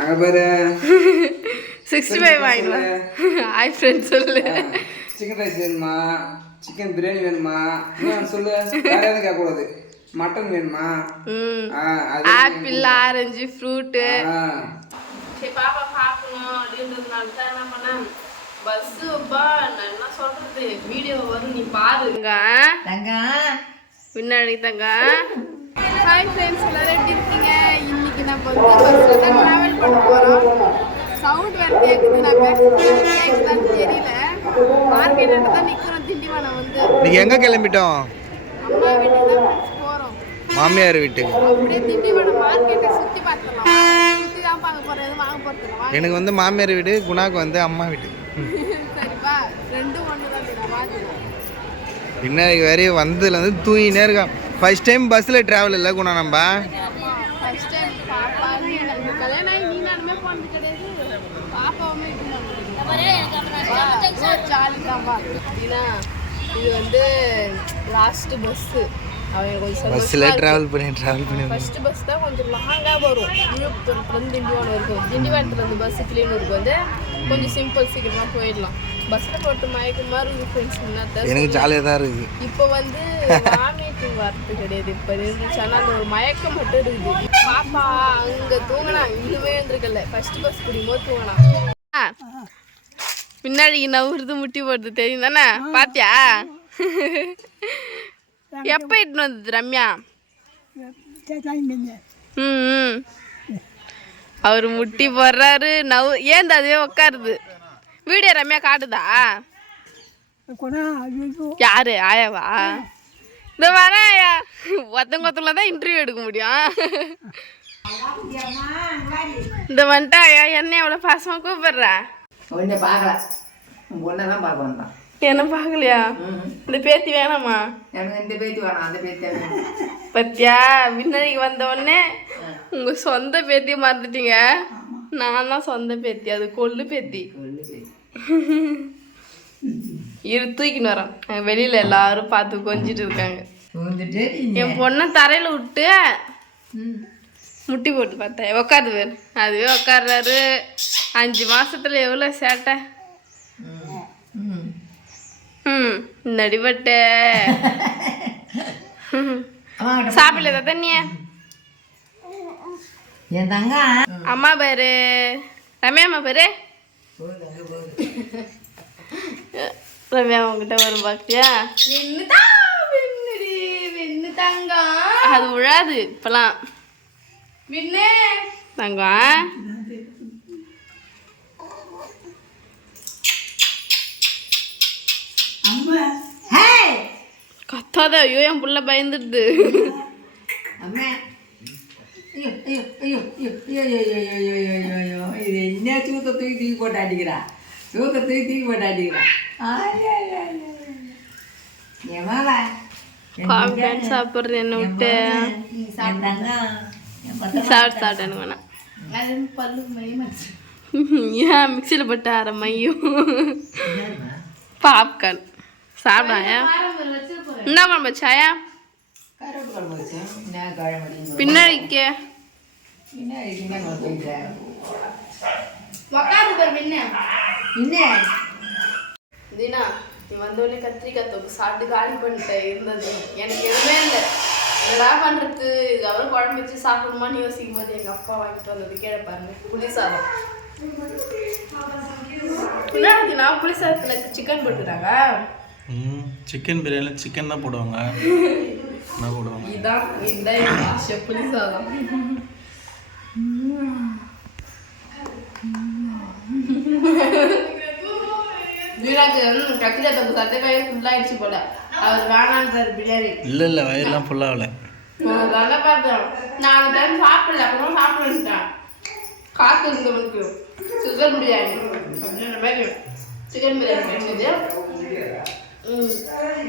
அங்க பாரு. Sixty five வாங்கிடுவா ஹாய் ஃப்ரெண்ட் சொல்லு. சிக்கன் ரைஸ் வேணுமா? சிக்கன் பிரியாணி வேணுமா? சொல்லு? எதுவும் கேட்கக்கூடாது. மட்டன் வேணுமா? ம். ஆ, அது ஆப்பிள் ஆரஞ்சு ஃப்ரூட்டு ஆ. சரி பாப்பா பார்க்கணும் அப்படின்றதுனால தான் என்ன பண்ணேன்? பஸ்ஸு பா நான் என்ன சொல்றது? வீடியோ வரும் நீ பாருங்க பின்னாடி தங்க. ஹாய் ஃப்ரெண்ட்ஸ் எல்லாரும் எப்படி இருக்கீங்க? நம்ம வந்து பஸ்ஸில் தான் ட்ராவல் பண்ண போகிறோம் சவுண்ட் வேறு கேட்குது நான் பேசுறது கேட்குதான்னு தெரியல. மார்க்கெட்டு தான் நிற்கிறோம் திண்டிவனம் வந்து. இன்னைக்கு எங்க கிளம்பிட்டோம்? அம்மா வீட்டுக்கு தான் ஃப்ரெண்ட்ஸ் போகிறோம் மாமியார் வீட்டுக்கு. அப்படியே திண்டிவனம் மார்க்கெட்டை சுற்றி பார்த்துடலாம் சுற்றி தான் பார்க்க போகிறோம் எதுவும் வாங்க போகிறது வாங்க. எனக்கு வந்து மாமியார் வீடு குணாக்கு வந்து அம்மா வீடு. சரிப்பா ரெண்டும் ஒன்று தான் நான் மாற்றிடுவேன் இன்னைக்கு வரையும் வந்ததுலேருந்து தூங்கினே இருக்கான் ஃபர்ஸ்ட் டைம் பஸ்ஸில் ட்ராவல் இல்லை குணா நம்ம ஃபர்ஸ்ட் டைம் பாப்பா நீ எனக்கு கல்யாணம் ஆகி நீ நானுமே போனது கிடையாது. பாப்பாவுமே ஜாலி தான்ப்பா ஏன்னா இது வந்து லாஸ்ட் பஸ்ஸு அவங்க கொஞ்சம் பஸ்ஸில் ட்ராவல் பண்ணி ட்ராவல் பண்ணி. வந்து- ஃபர்ஸ்ட் பஸ் தான் கொஞ்சம் லாங்காக வரும். விழுப்புரத்துலேருந்து திண்டிவனம் இருக்கும் திண்டிவனத்துலேருந்து பஸ் கிளியனூருக்கு வந்து கொஞ்சம் சிம்பிள் சீக்கிரமாக போயிடலாம். பஸ்ஸில் போட்டு மயக்கமாக இருக்குது ஃப்ரெண்ட்ஸ் எனக்கு ஜாலியாக தான் இருக்குது இப்போ வந்து வாமிட்டிங் வரது கிடையாது. இப்போ இருந்துச்சுன்னா அந்த ஒரு மயக்கம் மட்டும் இருக்குது. பாப்பா அங்க தூங்கினா இன்னுமே இருந்திருக்கல ஃபர்ஸ்ட் பஸ் குடிக்கும்போது தூங்கினா. பின்னாடி நவுறுது முட்டி போடுது தெரியும் தானே பாத்தியா? எப்போ இட்டுன்னு வந்தது ரம்யா? ம் ம். அவர் முட்டி போடுறாரு நவு ஏன் அதுவே உட்காருது வீடியோ ரம்யா காட்டுதா? யாரு ஆயாவா? இந்த வர ஆயா. ஒருத்தங்க ஒருத்தங்கள தான் இன்டர்வியூ எடுக்க முடியும். இந்த வந்துட்டு ஆயா என்ன எவ்வளோ பாசமாக கூப்பிடுறா? உன்னை பார்க்கல. உன் பொண்ணை தான் பார்க்க வந்தான். என்ன பார்க்கலையா? இந்த பேத்தி வேணாமா? எனக்கு இந்த பேத்தி வேணாம் அந்த பேத்தி பத்தியா? விண்ணறிக்கு வந்த உடனே உங்க சொந்த பேத்தியை மறந்துட்டீங்க. நான் தான் சொந்த பேத்தி அது கொள்ளு பேத்தி. இரு தூக்கின்னு வரோம். வெளியில எல்லாரும் பார்த்து கொஞ்சிட்டு இருக்காங்க. என் பொண்ணை தரையில விட்டு முட்டி போட்டு பார்த்தேன். வேறு அதுவே உட்கார்றாரு அஞ்சு மாசத்துல எவ்வளோ சேட்டை. அம்மா சாப்பிடல தண்ணிய? என் தங்க. அம்மா பேரு. ரம்யா அம்மா பேரு. ரம்யா உங்ககிட்ட வரும் பாத்தியா அது விழாது இப்பெல்லாம். தங்கம் கத்தாத ஐயோ என் புள்ள பயந்துடுது இது தூக்கி தூக்கி போட்டு அடிக்கிறா தூக்கி தூக்கி போட்டு அடிக்கிறா சாப்பிட்றது என்ன விட்டு சாப்பிட்டு சாப்பிட்டு எனக்கு ஏன் மிக்சியில் போட்டு அரை மையும் பாப்கார்ன் சாப்பிடாயா என்ன குழம்பு குழம்பு பின்னாடிக்கு. தீனா நீ வந்தோடனே கத்திரிக்காய் தொக்கு சாப்பிட்டு காலி பண்ணிட்டேன் இருந்தது. எனக்கு எதுவுமே இல்லை. என்னடா பண்ணுறது இதுக்கப்புறம் குழம்பு வச்சு சாப்பிடணுமான்னு யோசிக்கும் போது எங்கள் அப்பா வாங்கிட்டு வந்தது கீழே பாருங்க புளி சாதம். என்ன தீனா புளி சாதத்தில் சிக்கன் போட்டுறாங்க சிக்கன் பிரியாணியில் சிக்கன் தான் போடுவாங்க. என்ன போடுவாங்க? இதான் இதுதான் என் ஆசை புளி சாதம். வீராக்கு கத்திரிக்காய் தொக்கு சாப்பிட்டு கையை ஃபுல்லாகிடுச்சு போல. அவர் வேணான்றார் பிரியாணி. இல்லை இல்லை வயிறுலாம் ஃபுல்லாகல நான் நல்லா பார்த்தேன் நாலு டைம் சாப்பிடல அப்புறம் சாப்பிடுட்டேன் காத்து இருந்தவனுக்கு சிக்கன் பிரியாணி. அப்படின்ற மாதிரி. சிக்கன் பிரியாணி கிடைச்சது. ம்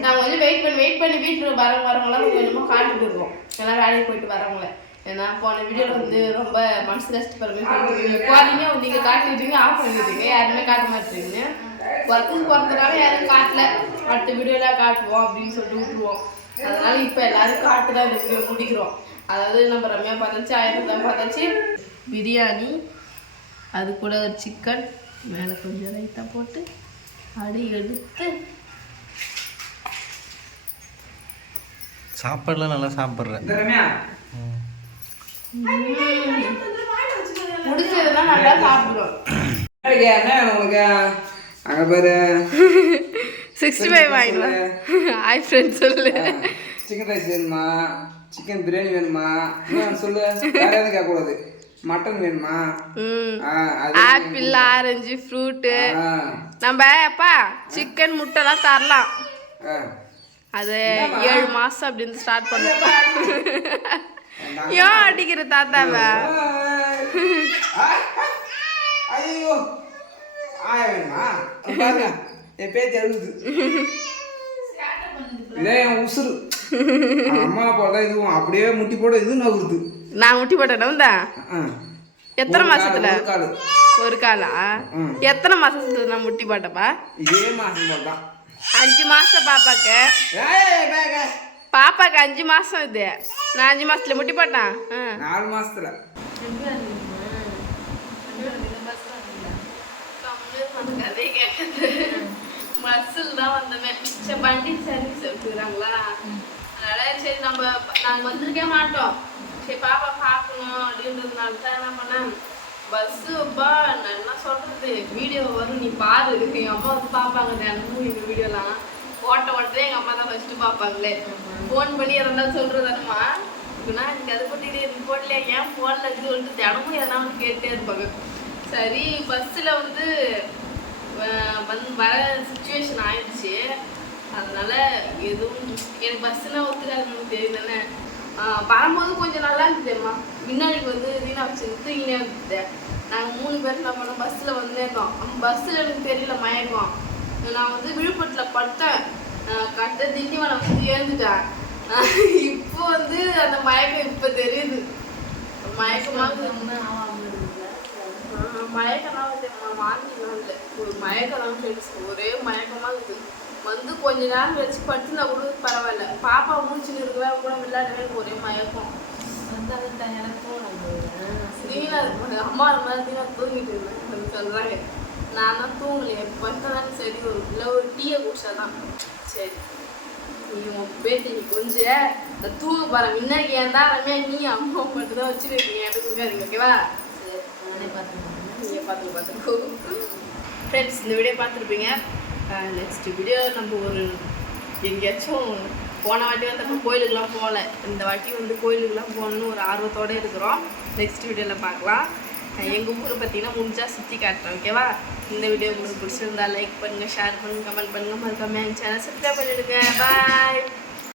நாங்கள் வந்து வெயிட் பண்ணி வெயிட் பண்ணி வீட்டில் வர வரவங்களாம் கொஞ்சமாக காட்டிட்டு இருக்கோம் எல்லாம் வேலைக்கு போயிட்டு வரவங்கள. ஏன்னா போன வீடியோவில் வந்து ரொம்ப மனசு கஷ்டப்படுற மாதிரி சொல்லிட்டு நீங்கள் காட்டிட்டீங்க ஆஃப் பண்ணிட்டீங்க. யாருமே காட்ட மாட்டீங்க ஒர்க்குக்கு போகிறதுனால யாரும் காட்டல. அடுத்த வீடியோவில் காட்டுவோம் அப்படின்னு சொல்லிட்டு விட்டுருவோம். அதனால இப்போ எல்லாரும் காட்டு தான் இந்த வீடியோ முடிக்கிறோம். அதாவது நம்ம ரம்யா பார்த்தாச்சு ஆயிரம் பார்த்தாச்சு. பிரியாணி அது கூட சிக்கன் மேலே கொஞ்சம் ரைத்தா போட்டு அடி எடுத்து சாப்பாடுலாம் நல்லா சாப்பிட்றேன் முடிச்சதுதான் நல்லா சாப்பிடுவோம். என்ன வேணும் உங்களுக்கு? அங்கே பாரு. சிக்ஸ்டி ஃபைவ் வாங்கிடுவா ஹாய் ஃப்ரெண்ட்ஸ் சொல்லு. சிக்கன் ரைஸ் வேணுமா? சிக்கன் பிரியாணி வேணுமா? சொல்லு? வேற எதுவும் கேட்கக்கூடாது. மட்டன் வேணுமா? ம். ஆ அது ஆப்பிள் ஆரஞ்சு ஃப்ரூட்டு ஆ. நம்ம அப்பா சிக்கன் முட்டைலாம் தரலாம். ஆ. அது ஏழு மாசம் அப்படின்னு ஸ்டார்ட் பண்ணோம் ஏன் அடிக்கிற தாத்தாவை? ஐயோ. என் பேச்சு அழுகுது இதே என் உசுறு. அம்மா போட இதுவும் அப்படியே முட்டி போட இது நகருது நான் முட்டி போட்டேன் தான். எத்தனை மாசத்துல? ஒரு காலு. எத்தனை மாசத்துல நான் முட்டி போட்டப்பா? இதே மாசம் போட்டான் அஞ்சு மாசம் பாப்பாக்கு. பாப்பாக்கு அஞ்சு மாசம் இது. நான் அஞ்சு மாசத்துல முட்டி போட்டேன். நாலு மாசத்துல. பஸ்ஸில் தான் வந்தோமே சரி வண்டி சர்வீஸ் எடுத்துக்கிறாங்களா அதனால சரி நம்ம நாங்கள் வந்திருக்கே மாட்டோம் சரி பாப்பா பார்க்கணும் அப்படின்றதுனால தான் என்ன பண்ணேன் பஸ்ஸு நான் என்ன சொல்கிறது வீடியோ வரும் நீ பாரு. எங்கள் அம்மா வந்து பார்ப்பாங்க தினமும் எங்கள் வீடியோலாம் ஓட்ட ஓட்டதே எங்கள் அம்மா தான் ஃபஸ்ட்டு பார்ப்பாங்களே ஃபோன் பண்ணி எதனா சொல்கிறதானுமா இப்படின்னா எனக்கு அது போட்டு இது போடலையா? ஏன் போடல சொல்லிட்டு வந்துட்டு தினமும் எதனா வந்து கேட்டே இருப்பாங்க. சரி பஸ்ஸில் வந்து வந் வர சுச்சுவேஷன் ஆயிடுச்சு. அதனால எதுவும் எனக்கு பஸ்ஸுனா ஒத்துக்காது நமக்கு தெரியும் தானே? வரும்போது கொஞ்சம் நல்லா இருந்துச்சும்மா முன்னாடி வந்து வீணா வச்சு தூங்கினே இருந்தது நாங்கள் மூணு பேர் என்ன பண்ணோம்? பஸ்ஸில் வந்து இருந்தோம் பஸ்ஸில் எனக்கு தெரியல மயக்கம். நான் வந்து விழுப்புரத்தில் படுத்தேன் கட்ட திண்டிவனம் வந்து எழுந்துட்டேன் ஆஹ் இப்போ வந்து அந்த மயக்கம் இப்போ தெரியுது. மயக்கமாக மயக்கம்லாம் வந்து வாங்கிலாம் இல்லை ஒரு மயக்கம் தான் ஃப்ரெண்ட்ஸ் ஒரே மயக்கமாக இருக்குது வந்து கொஞ்ச நேரம் வச்சு படுத்துனா கூட பரவாயில்ல. பாப்பா மூச்சுன்னு இருக்கவே கூட விளையாடவே ஒரே தீனா இருக்கு அம்மா அது மாதிரி தீனா தூங்கிட்டு இருந்தேன். சொல்கிறாங்க நான் தான் தூங்கலையே. பத்தாலும் சரி ஒரு இல்லை ஒரு டீயை குடிச்சாதான். சரி. நீ உன் பேட்டி நீ கொஞ்சம் இந்த தூங்க பாரு முன்னாடி ஏன் ரம்யா நீ அம்மா மட்டும் தான் வச்சுருக்கீங்க எனக்கு கொடுக்காதீங்க ஓகேவா நீங்கள் பார்த்து பார்த்துக்கோ ஃப்ரெண்ட்ஸ் இந்த வீடியோ பார்த்துருப்பீங்க. நெக்ஸ்ட் வீடியோ நம்ம ஒரு எங்கேயாச்சும் போன வாட்டி வந்து நம்ம கோயிலுக்குலாம் போகல. இந்த வாட்டி வந்து கோயிலுக்குலாம் போகணுன்னு ஒரு ஆர்வத்தோடு இருக்கிறோம். நெக்ஸ்ட் வீடியோவில் பார்க்கலாம். எங்கள் ஊர் பார்த்தீங்கன்னா முடிஞ்சால் சுற்றி காட்டுறேன் ஓகேவா இந்த வீடியோ உங்களுக்கு பிடிச்சிருந்தா லைக் பண்ணுங்கள் ஷேர் பண்ணுங்கள் கமெண்ட் பண்ணுங்கள் மறக்காமல் என் சேனல் சப்ஸ்கிரைப் பண்ணிவிடுங்க பாய்